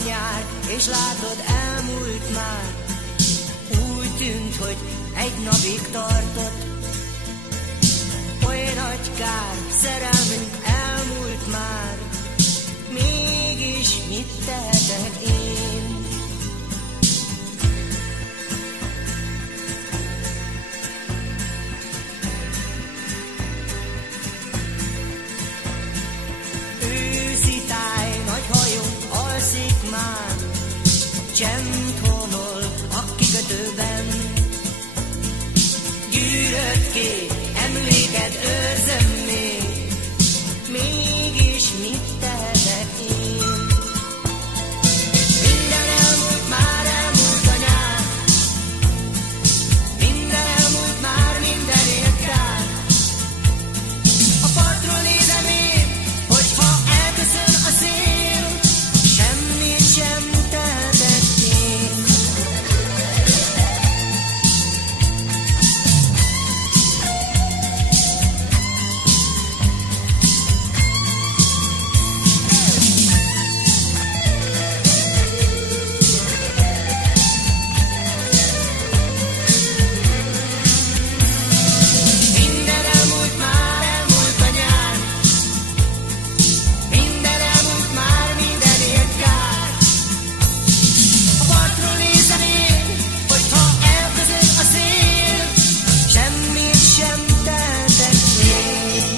a nyár, és látod, elmúlt már. Úgy tűnt, hogy egy napig tartott. Oly nagy kár, szerelmünk elmúlt már. Mégis mit tehetek én? Őszi táj, nagy hajunk alszik már. Csend honol a kikötőben. Gyűrött kép, emléked őrzöm még. Mégis mit tehetek én? Minden elmúlt már, elmúlt a nyár. Minden elmúlt már, mindenért kár. A partról nézem én, hogyha elköszön a szél, semmit sem tehetek én. Minden elmúlt már, elmúlt a nyár. Minden elmúlt már, mindenért kár. A partról nézem én, hogyha elközön a szél, semmit sem tehetek én.